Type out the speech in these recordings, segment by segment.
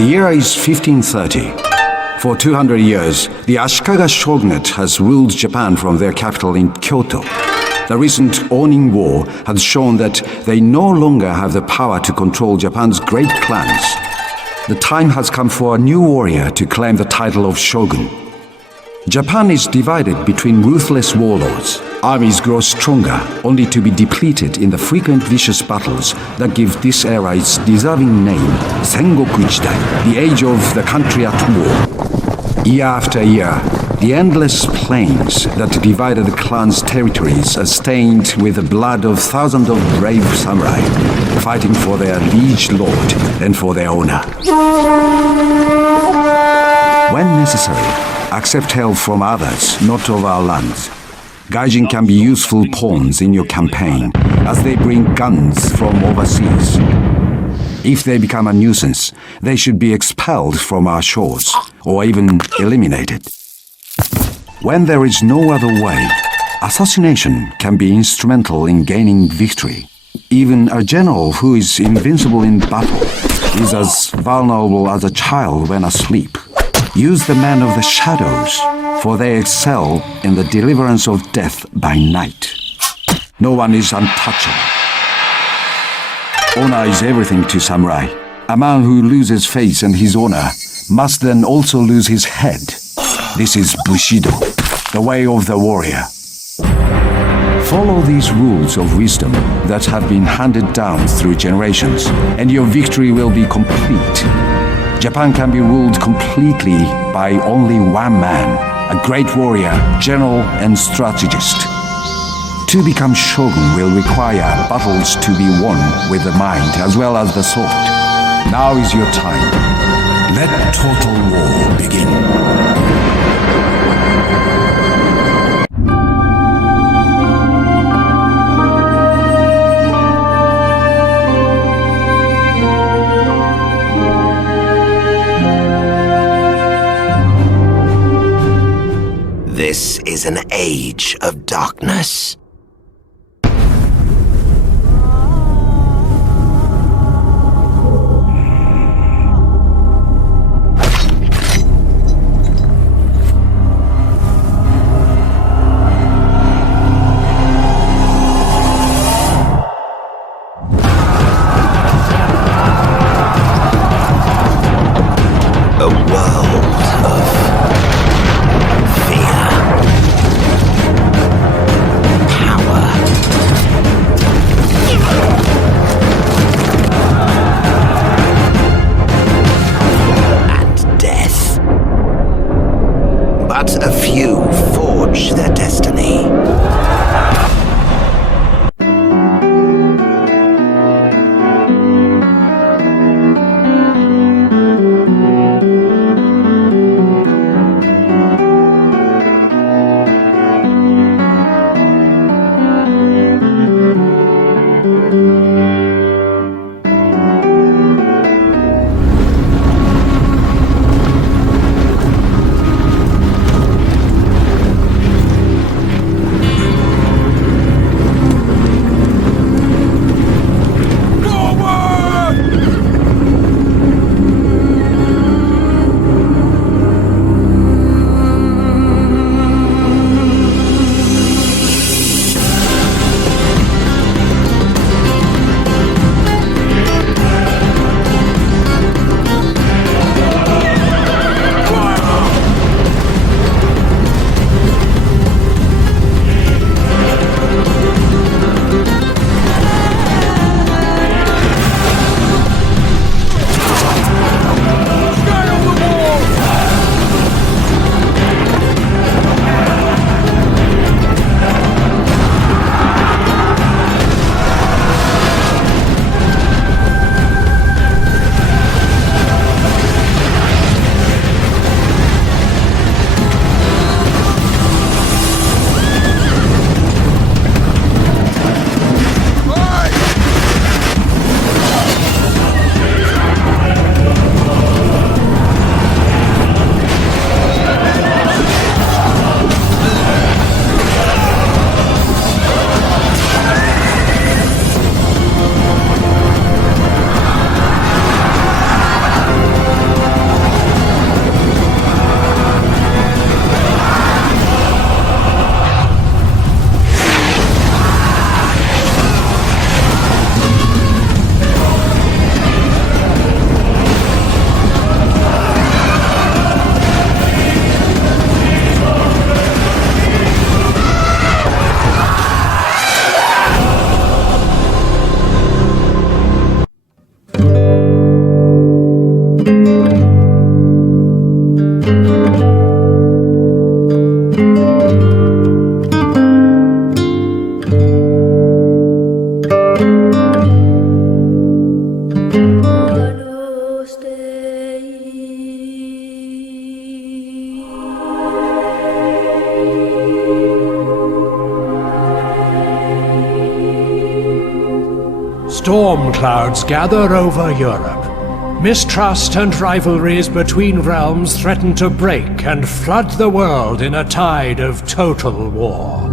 The year is 1530. For 200 years, the Ashikaga shogunate has ruled Japan from their capital in Kyoto. The recent Onin War has shown that they no longer have the power to control Japan's great clans. The time has come for a new warrior to claim the title of shogun. Japan is divided between ruthless warlords. Armies grow stronger, only to be depleted in the frequent vicious battles that give this era its deserving name, Sengoku Jidai, the age of the country at war. Year after year, the endless plains that divided the clan's territories are stained with the blood of thousands of brave samurai, fighting for their liege lord and for their honor. When necessary, accept help from others, not of our lands. Gaijin can be useful pawns in your campaign, as they bring guns from overseas. If they become a nuisance, they should be expelled from our shores, or even eliminated. When there is no other way, assassination can be instrumental in gaining victory. Even a general who is invincible in battle is as vulnerable as a child when asleep. Use the men of the shadows, for they excel in the deliverance of death by night. No one is untouchable. Honor is everything to samurai. A man who loses face and his honor must then also lose his head. This is Bushido, the way of the warrior. Follow these rules of wisdom that have been handed down through generations, and your victory will be complete. Japan can be ruled completely by only one man, a great warrior, general, and strategist. To become shogun will require battles to be won with the mind as well as the sword. Now is your time. Let total war begin. This is an age of darkness. A world of fear, power, and death. But a few forge their destiny. Storm clouds gather over Europe. Mistrust and rivalries between realms threaten to break and flood the world in a tide of total war.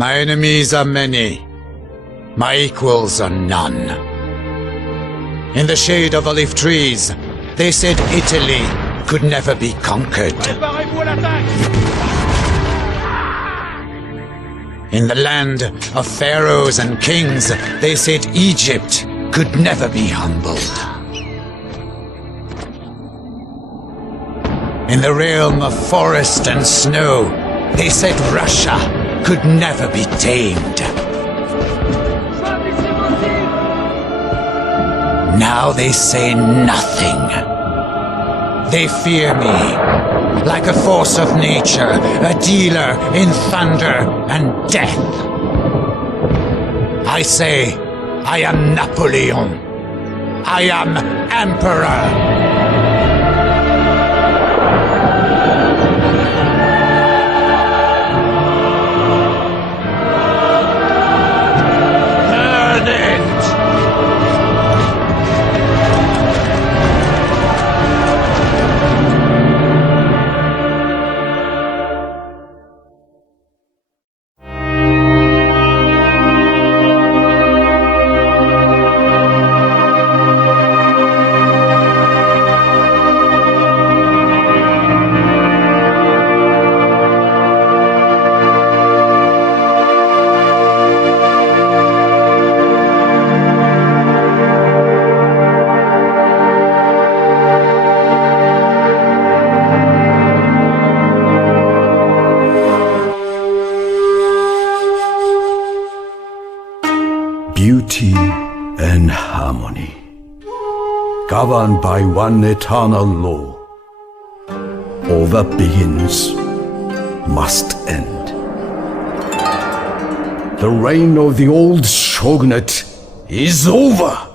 My enemies are many. My equals are none. In the shade of olive trees, they said Italy could never be conquered. In the land of pharaohs and kings, they said Egypt could never be humbled. In the realm of forest and snow, they said Russia could never be tamed. Now they say nothing. They fear me, like a force of nature, a dealer in thunder and death. I say, I am Napoleon. I am Emperor. governed by one eternal law. All that begins must end. The reign of the old shogunate is over!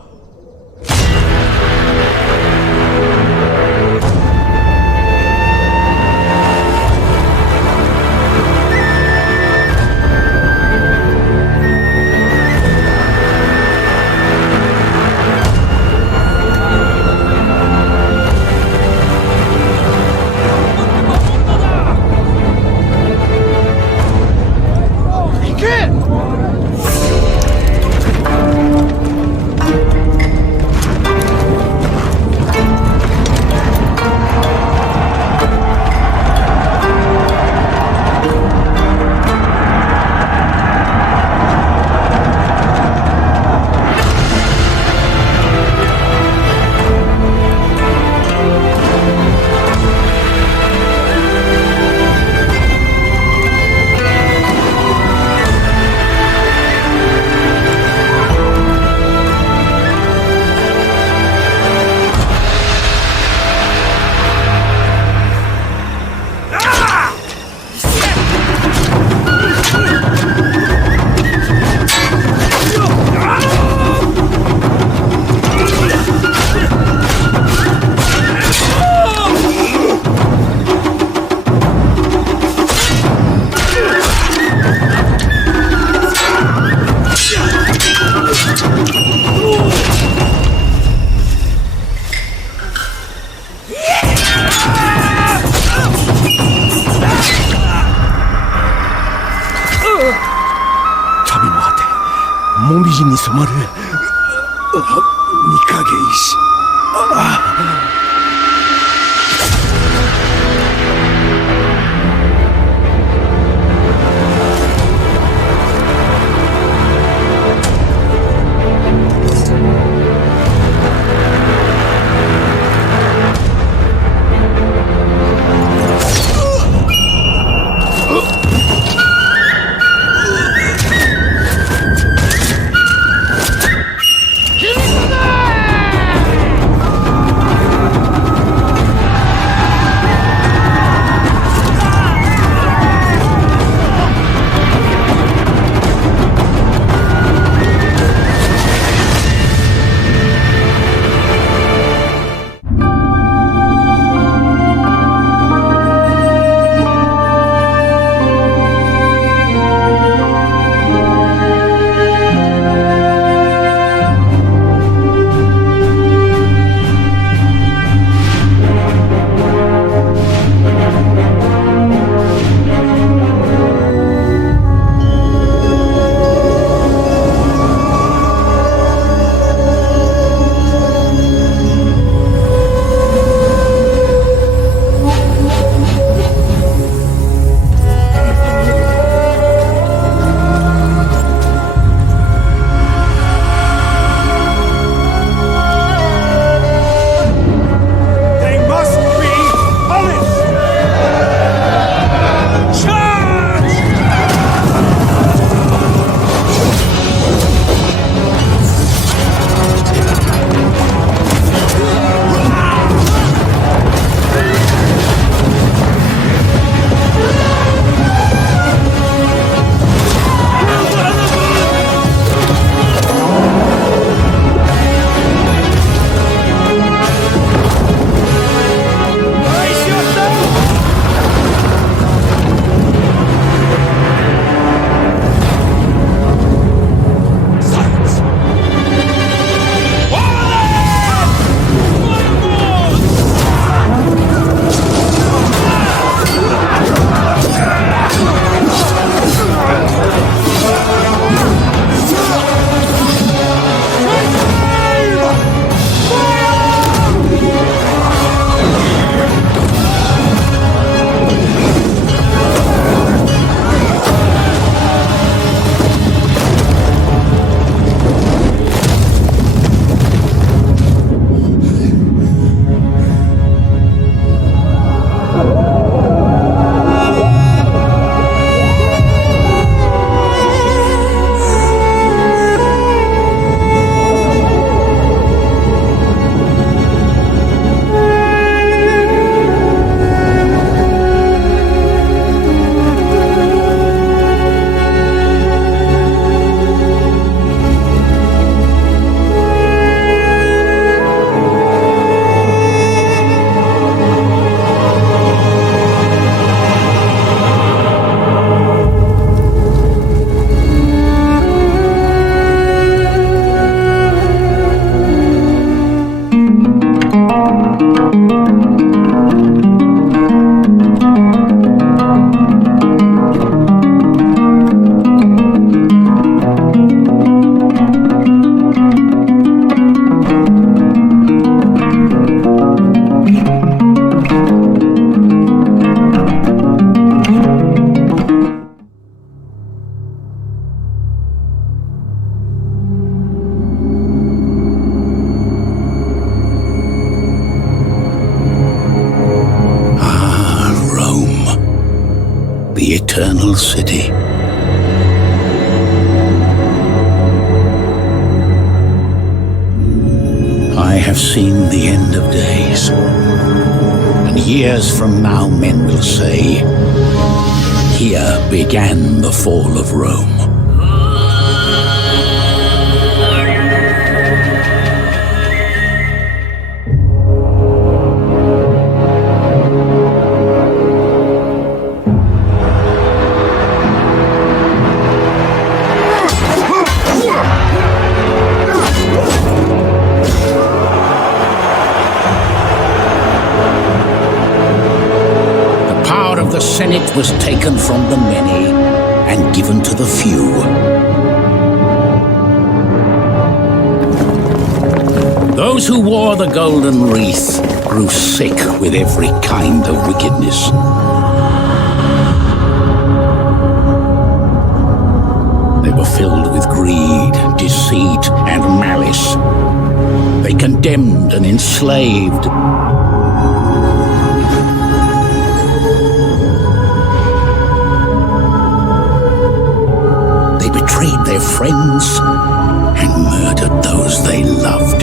eternal city. I have seen the end of days, and years from now men will say, here began the fall of Rome. The Senate was taken from the many and given to the few. Those who wore the golden wreath grew sick with every kind of wickedness. They were filled with greed, deceit, and malice. They condemned and enslaved. Betrayed their friends and murdered those they loved.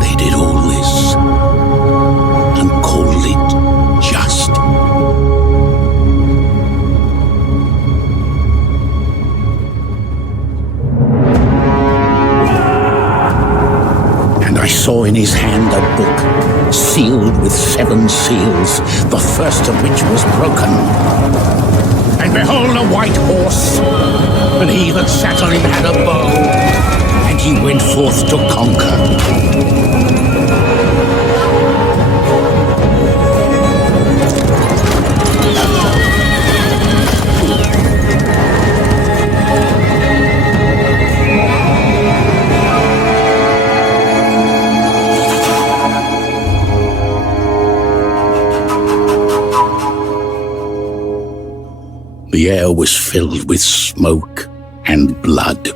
They did all this and called it just. And I saw in his hand a book sealed with 7 seals, the first of which was broken. And behold, a white horse, and he that sat on him had a bow, and he went forth to conquer. The air was filled with smoke and blood.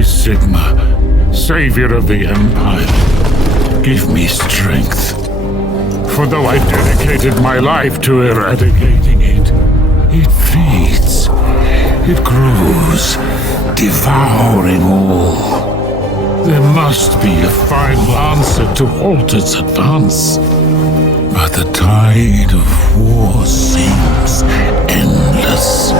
Sigma, savior of the Empire, give me strength. For though I dedicated my life to eradicating it, it feeds, it grows, devouring all. There must be a final answer to halt its advance. But the tide of war seems endless.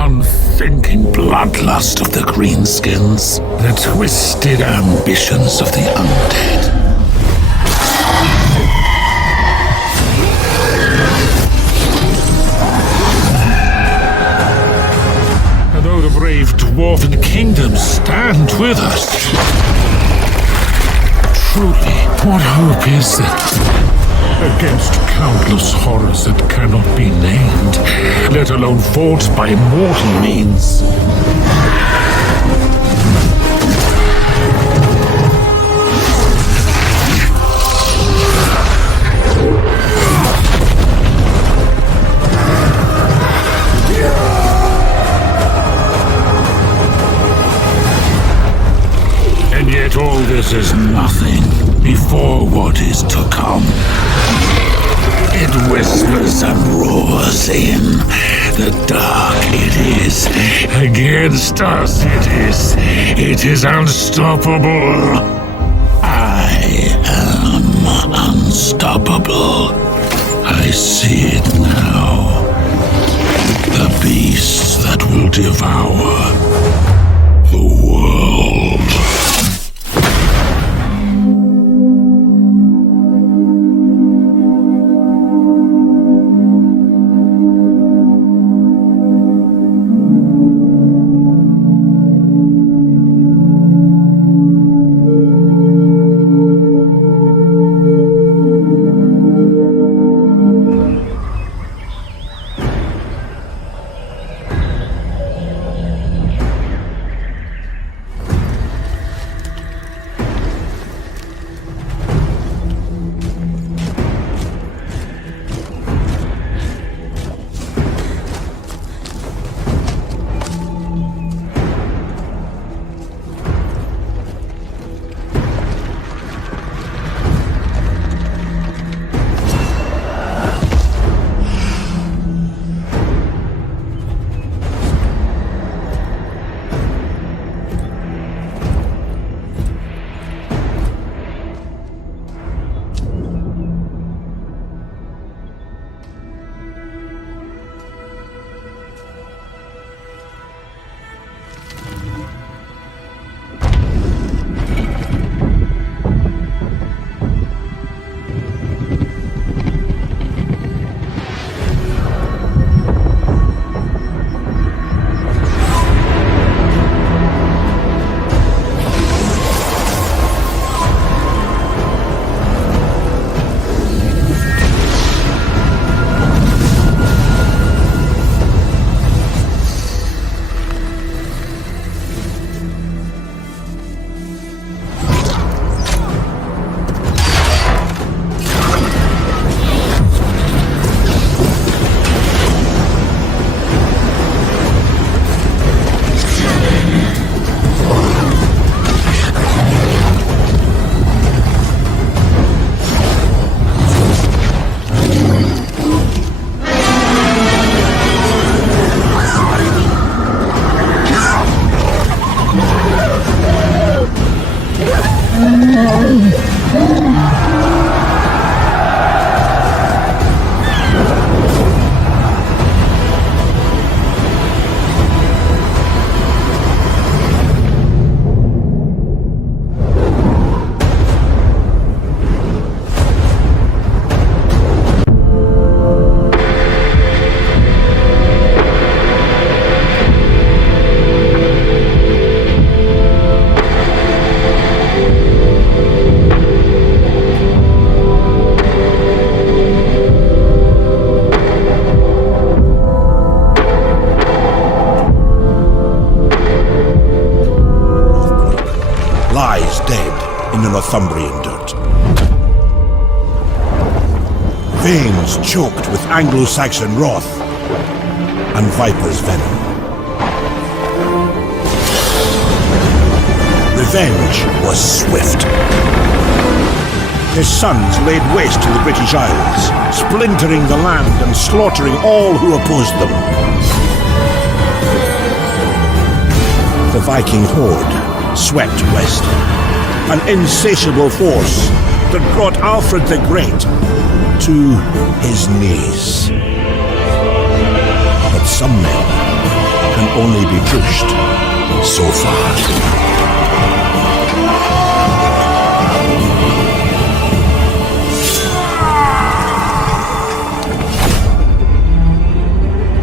Unthinking bloodlust of the greenskins, the twisted ambitions of the undead. And though the brave dwarven kingdoms stand with us, truly, what hope is there? Against countless horrors that cannot be named, let alone fought by mortal means. And yet all this is nothing before what is to come. It whispers and roars in. The dark it is. Against us it is unstoppable. I am unstoppable. I see it now. The beast that will devour the world. veins choked with Anglo-Saxon wrath and viper's venom. Revenge was swift. His sons laid waste to the British Isles, splintering the land and slaughtering all who opposed them. The Viking horde swept west, an insatiable force that brought Alfred the Great to his knees. But some men can only be pushed so far.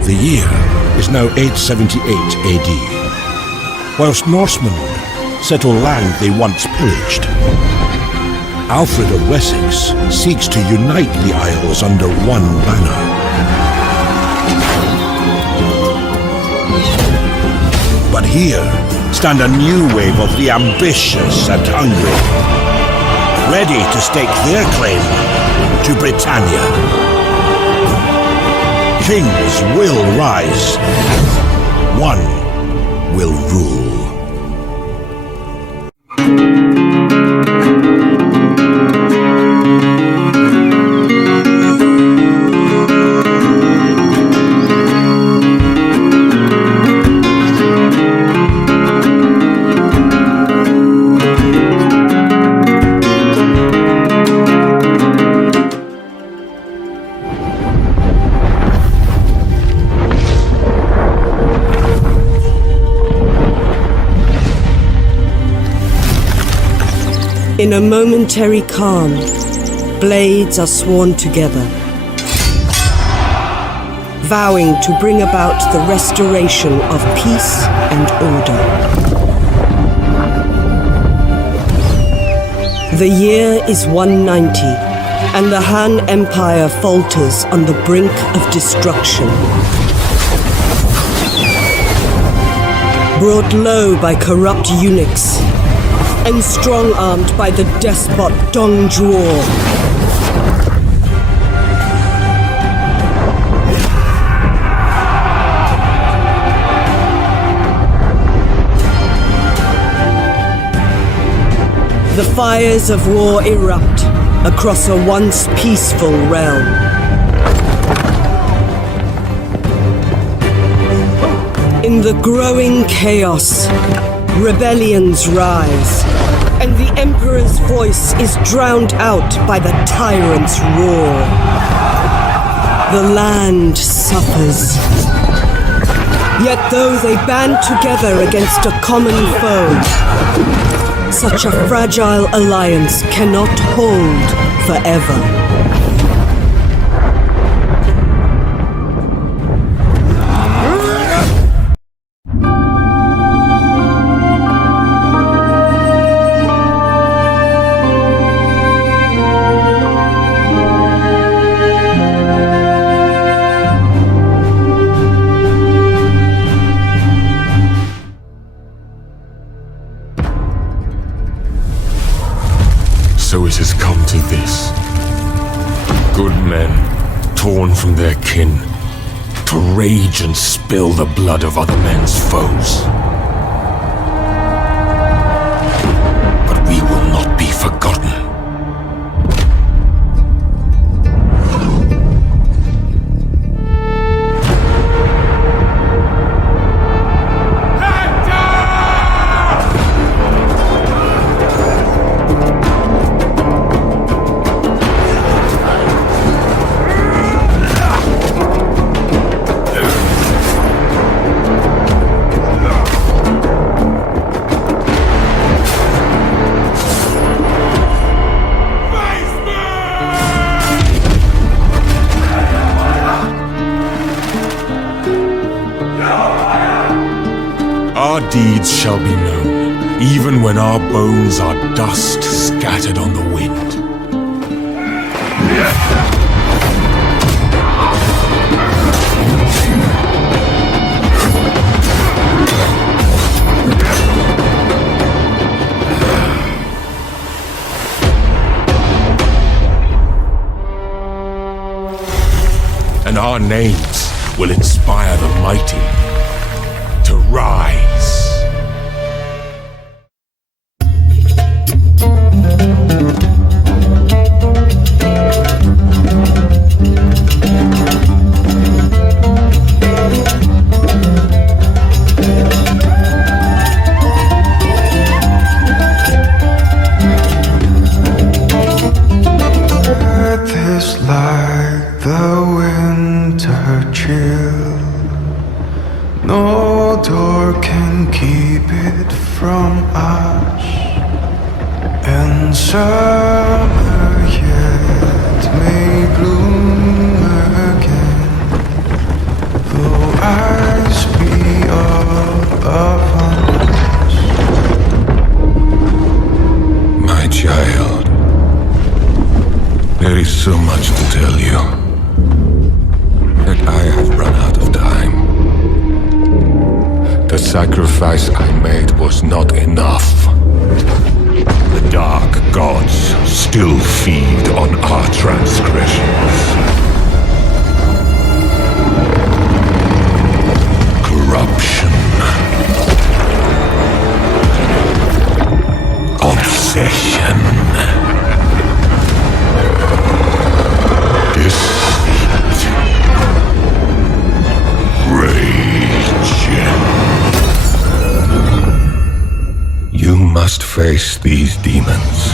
The year is now 878 AD. Whilst Norsemen settle land they once pillaged, Alfred of Wessex seeks to unite the Isles under one banner. But here stand a new wave of the ambitious and hungry, ready to stake their claim to Britannia. Kings will rise. One will rule. In a momentary calm, blades are sworn together, vowing to bring about the restoration of peace and order. The year is 190, and the Han Empire falters on the brink of destruction. Brought low by corrupt eunuchs, and strong-armed by the despot Dong Zhuo. The fires of war erupt across a once peaceful realm. In the growing chaos, rebellions rise, and the Emperor's voice is drowned out by the tyrant's roar. The land suffers. Yet though they band together against a common foe, such a fragile alliance cannot hold forever. So it has come to this. Good men, torn from their kin, to rage and spill the blood of other men's foes. But we will not be forgotten. Our deeds shall be known, even when our bones are dust scattered on the wind. and our names will inspire the mighty to rise. Like the winter chill, no door can keep it from us. And summer yet may bloom again, though eyes be all upon us. My child, there is so much to tell you that I have run out of time. The sacrifice I made was not enough. The dark gods still feed on our transgressions. Corruption. Obsession. Deceit. Rage. You must face these demons.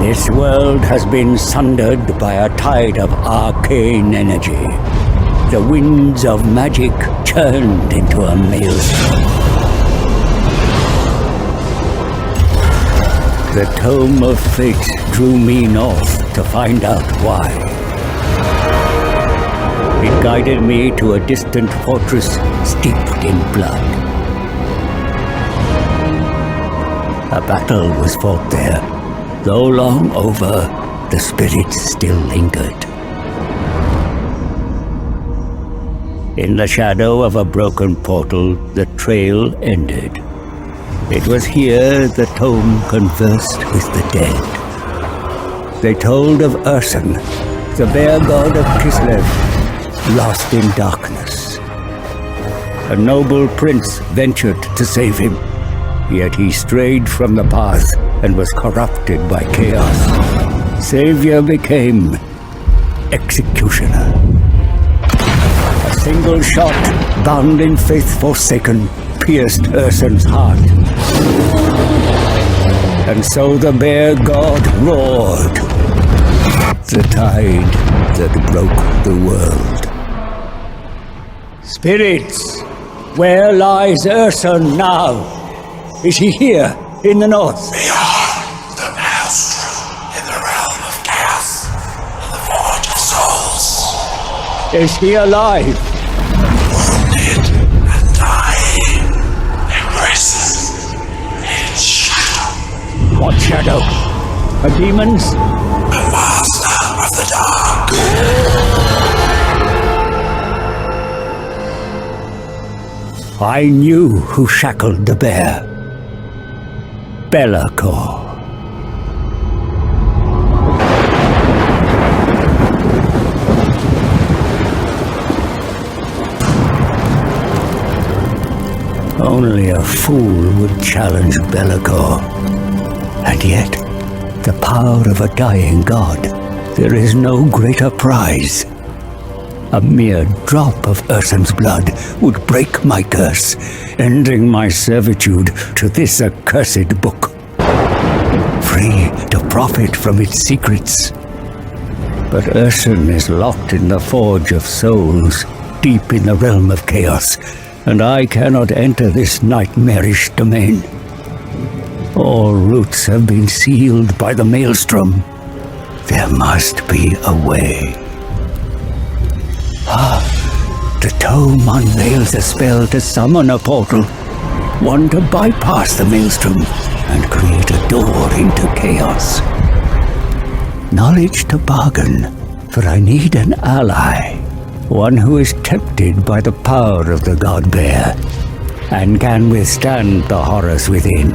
This world has been sundered by a tide of arcane energy. The winds of magic churned into a maelstrom. The Tome of Fate drew me north to find out why. It guided me to a distant fortress steeped in blood. A battle was fought there. Though long over, the spirits still lingered. In the shadow of a broken portal, the trail ended. It was here the tome conversed with the dead. They told of Urson, the bear god of Kislev, lost in darkness. A noble prince ventured to save him, yet he strayed from the path and was corrupted by chaos. Savior became executioner. A single shot, bound in faith forsaken, pierced Ursun's heart. And so the bear god roared, the tide that broke the world. Spirits, where lies Ursun now? Is he here in the north? Beyond the maelstrom, in the realm of chaos, in the forge of souls. Is he alive? Wounded and dying, imprisoned in shadow. What shadow? A demon's? A master of the dark. I knew who shackled the bear. Belacor. Only a fool would challenge Belacor. And yet, the power of a dying god, there is no greater prize. A mere drop of Ursun's blood would break my curse, ending my servitude to this accursed book. Free to profit from its secrets. But Ursun is locked in the Forge of Souls, deep in the realm of chaos, and I cannot enter this nightmarish domain. All routes have been sealed by the maelstrom. There must be a way. The tome unveils a spell to summon a portal, one to bypass the maelstrom and create a door into chaos. Knowledge to bargain, for I need an ally, one who is tempted by the power of the god bear and can withstand the horrors within.